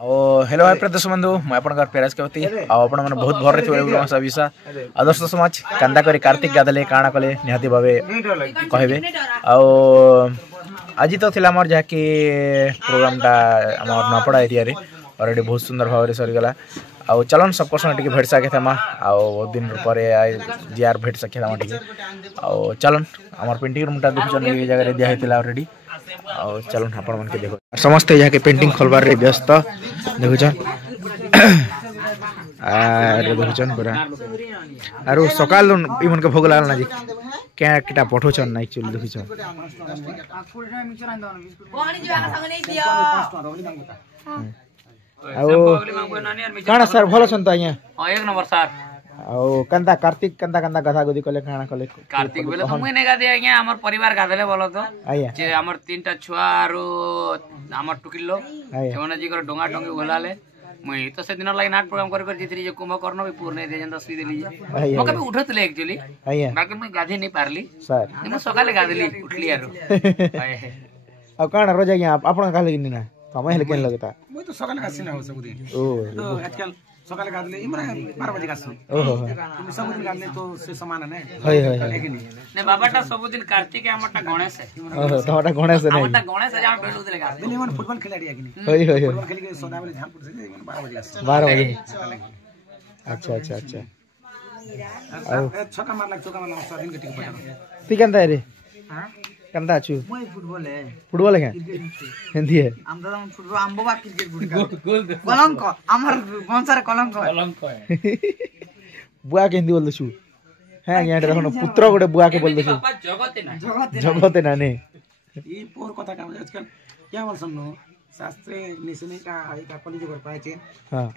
hello hi प्रदर्श बंधु मैं आपनकर पेराज कवती आपण माने बहुत भर रे सविसा आदर्श समाज कांदा करी कार्तिक गादले काणा कले निहाती भाबे कहबे आज तो थिला हमर जाके प्रोग्राम टा हमर नपड़ा एरिया रे ऑलरेडी बहुत सुंदर भाव रे सरी गला आ चलन सबको संग टिके भेट सके थमा आ बहुत दिन परे जीआर भेट सके थमा टिके आ चलन हमर पेंटिंग रूम टा देखजन ए जगह रे दिया हेतिला ऑलरेडी आ चलन आपण मन के देखो समस्त जाके पेंटिंग खोलबार रे व्यस्त देखुछन आरे देखुछन पूरा आरो सकाल इमन के भोग लागल ना जी क्या किटा पठोछन ना एक्चुअली देखुछन काना सर भलो छन त आया एक नंबर सर आओ कंदा कार्तिक कंदा कंदा गधा गदी कले काना कले कार्तिक बेले तो मुने गादे आया हमर परिवार गादेले बोलो तो आया जे हमर तीनटा छुआ आरो हमर टुकिलो सेवना जी कर डोंगा डोंगी बोलाले मुई तो से दिन लाइन नाट प्रोग्राम कर जितरी जे कुंभकर्ण भी पूर्ण दे जंदा सुई देली म कभी उठतले एक्चुअली आया बाकी मैं गाधी नहीं पारली सर मैं सकाले गादली उठली आरो अब काना रोज आया आपण काले किनी ना समय हेले केन लगता मुई तो सकाले गासी ना हो सबुदी ओ तो आजकल सकाले गादले इमरा 12 बजे गासु ओहो तुम सबुदी गादले तो से समान है हाय हाय ने बाबाटा सबुदिन कार्तिक हमरटा गणेश है ओहो तोटा गणेश नहीं हमरटा गणेश है हम बेलु देले गादे दिल्ली में फुटबॉल खिलाड़ी है कि नहीं हाय हाय फुटबॉल खेल के सोना वाले ध्यान पुर से 12 बजे गासु 12 बजे अच्छा अच्छा अच्छा छक्का मार लग स्वाधीन के टिक पटा ती कंदा रे हां कंदा छु মই ফুটবল হে फुटबॉल है हिंदी है আমরা যেমন ফুটবল আম্ববা ক্রিকেট বুড়ি কলঙ্ক আমার বংশারে কলঙ্ক बुआ के हिंदी बोल छु हां यहाँ देखो पुत्र गोटे बुआ के बोल छु जगते ना ने ये पोर कथा का आजकल क्या बोल सुनो शास्त्र निसने का एक कॉलेज कर पाए छे हां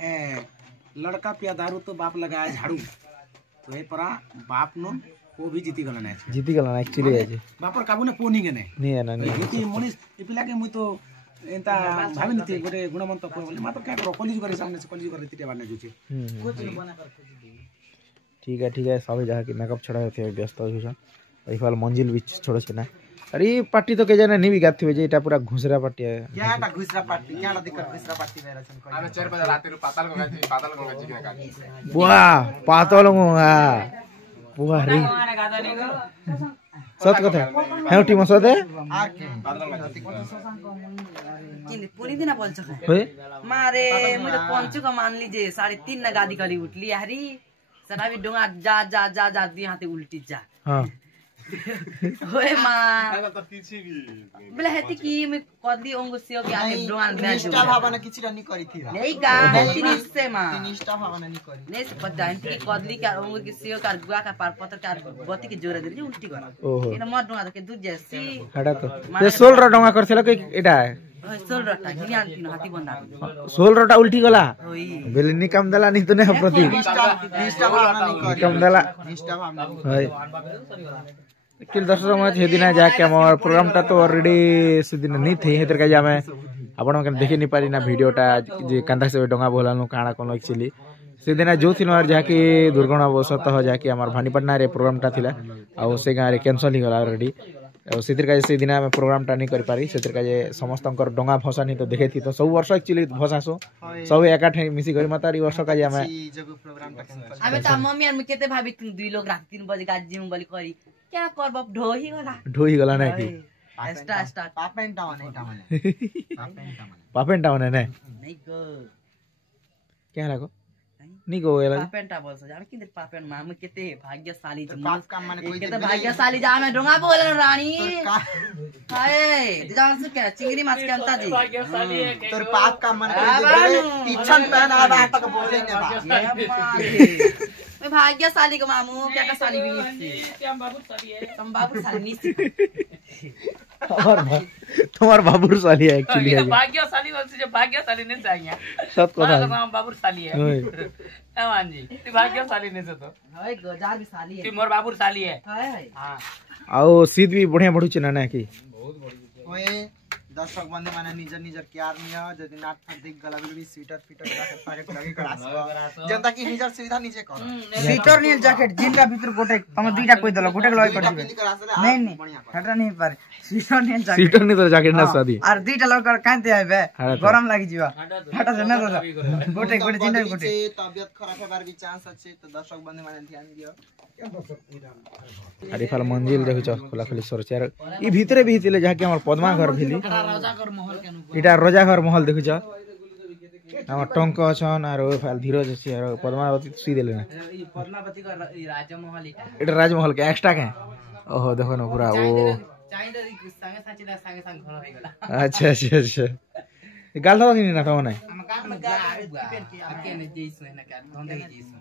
लड़का पिया दारू तो बाप लगाया झाड़ू तो ए परा बाप नो को भी जीती गला ना एक्चुअली है जी बापर काबू ने पोनी गने नहीं है ना नहीं जीती मनीष ए पिला के मुई तो एंता भाबी नथि गोटे गुणवंत को बोले मात्र क्या करो कॉलेज करे सामने से कॉलेज करे तिटे बाने जुचे ठीक है सब जहाँ की मेकअप छड़ा होते व्यस्त हो छन ई फाल मंजिल भी छोड़ छ ना अरे पार्टी तो के जाने नहीं भी गाथि जे एटा पूरा घुसरा पार्टी है क्याटा घुसरा पार्टी क्याटा दिक्कत घुसरा पार्टी मेरा छन आमे 4 बजे रात रे पाताल को गाथि के बुआ पातल आ बुआ रे सत कथा है टीम सत है किन पुनी दिना बोल्छ होय मारे मुझे पंचु का मान लीजिए 3:30 ना गादी कली उठली हरी सना भी डोंगा जा जा जा जा दी हाथे उल्टी जा हां होय मां बोले हेती की मैं कदी ओंगो सियो के आने डोंगा ना निष्ठा भावना किछि रनी करी थी नहीं का हेती निश्चय मां निष्ठा भावना नहीं करी नहीं से पता है कि कदली का ओंगो के सियो का गुआ का पार पत्र का गति की जोर दे उल्टी कर ओहो इन मर डोंगा के दूध जैसी हटा तो ये 16 डोंगा करथिला के एटा है सोल रटा गियान तीन हाथी बंदा 16 रटा उल्टी गला होई बेलनी कम दला नहीं तो ने प्रति निष्ठा भावना नहीं करी कम दला निष्ठा भावना होय किल दर्शक समाज हे दिना जाके हमर प्रोग्राम टा तो ऑलरेडी से दिन नहीं थे हेतर का जामे आपण के देखि नहीं पारी ना वीडियोटा जे कांदा से डोंगा बोलानो काणा कोन एक्चुअली से दिन जो थिन और जाके दुर्घटना बसत हो जाके हमर भानीपटना रे प्रोग्राम टा थिला आ से गां रे कैंसिल ही गला ऑलरेडी सेतिर का से दिन में प्रोग्राम टा नहीं कर पारी सेतिर का जे समस्त डोंगा भसा नहीं तो देखे थी तो सब वर्ष एक्चुअली भसासो सब एकाठे मिसी गरी मातारी वर्ष का जे हमें जब प्रोग्राम तक हमें त मम्मी और केते भाभी तुम दुई लोग रात 3 बजे का जिम बली करी क्या करब ढोही गला ना की स्टार्ट पापेन टावन है टावन पापेन टावन है नहीं गो क्या लागो नहीं गो एला पापेन टा बोल जामे किन पापेन माम केते भाग्यशाली छ पाप काम माने कोई केते भाग्यशाली जामे डोंगा बोलन रानी हाय जान से क्या चिंगरी माछ के अंता जी भाग्यशाली है तोर पाप काम माने कोई इच्छन पेन आ बात तक बोले ने बा मैं भाग्यशाली को मामू क्या का साली भी श्याम बाबू साली है तुम बाबू साली नहीं तुम्हार बाबूर साली है एक्चुअली है भाग्यशाली बोलते जो भाग्यशाली नहीं चाहिए सब कथा नाम बाबूर साली है मान जी तू भाग्यशाली नहीं तो हाय गजार भी साली है तू मोर बाबूर साली है हाय हां आओ सीध भी बढ़िया बढ़ु छ ना की बहुत बढ़िया ओए दर्शक बंधु माने निजर निजर केयर नियो जदि नाट फाट दिख गला भी स्वेटर फिटर जैकेट पैकेट लगे करास जनता की निजर सुविधा नीचे कर स्वेटर नहीं जैकेट जिनका भीतर गोटे तुम दुईटा कोइ दलो गोटे लगे कर दिबे नहीं हटा नहीं पारे स्वेटर नहीं जैकेट स्वेटर नहीं तो जैकेट ना सादी और दुईटा लगे कांते आइबे गरम लागि जीवा हटा से ना गोटे गोटे जिनका गोटे तबियत खराब हेबार भी चांस अछि तो दर्शक बंधु माने ध्यान दियो अरे फाल मंजिल देखु छ खोला खोली सरचार ई भीतरे भी हितिले जाके हमर पद्मा घर भेली इटा रजाघर महल देखु छ हमर टंक छन और फाल धीरज अछि और पद्मावती सुई देले ना ई पद्मावती का राजमहल इटा राजमहल के एक्स्ट्रा के ओहो देखो न पूरा ओ चाहिए संगे संगे घर हो गेला अच्छा अच्छा अच्छा गाल था कि ना था नहीं हम के ने जइसो है ना का धंधे जइसो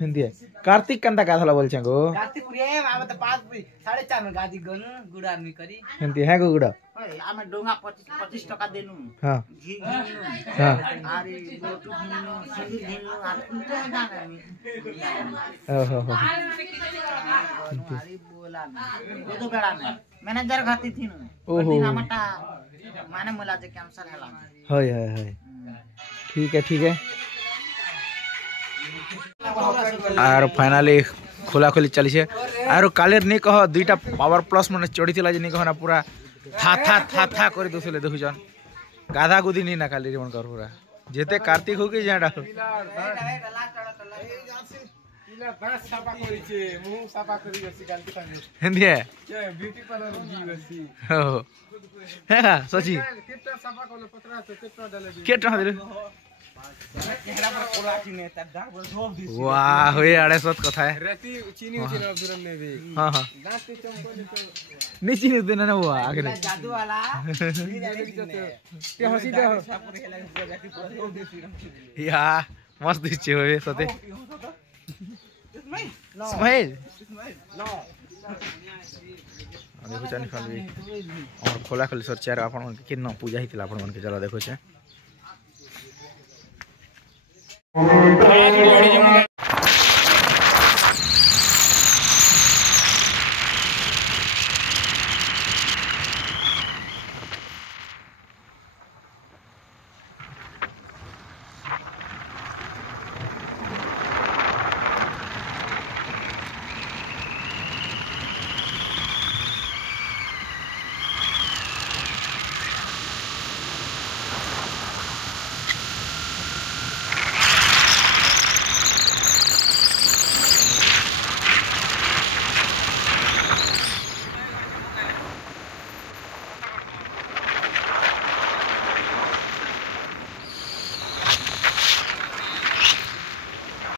हिंदी कार्तिक कंदा का थला बोल छंगो कार्तिक पुरे आब त 5:30 में गादी गन गुड़ आदमी करी हिंदी है गुड़ा आमे डोंगा 25 टका देनु हां घी घिनु हां आरे गोटू घिनु सही घिनु आ कुंते ना ओहो हो अरे बोला दो बेड़ा में मैनेजर घाती थिनु ओहो हमटा माने मोला जे कैंसर हला हाय हाय हाय ठीक है और फाइनली खोला खोली चली छे और कालेर नहीं कह दुईटा पावर प्लस माने चढ़ी थिला जे नहीं कह ना पूरा था कर दोसले देखु जन गाधा गुदी नहीं ना खाली मन कर पूरा जेते कार्तिक हो के जाडा हिंदी है ब्यूटी पार्लर जीवसी हो है सची केटा दे वाह होए आड़े सत कथा है रेती चीनी उचिन अबुरम में भी हां दांत चमकोले तो नहीं चीनी देना ना वो आगे जादू वाला ते हसी दे या मस्त दिछे होए सते स्माइल देखो जानी खाली और खोला खोली सर चार आपन के न पूजा हितला आपन मन के चला देखो छे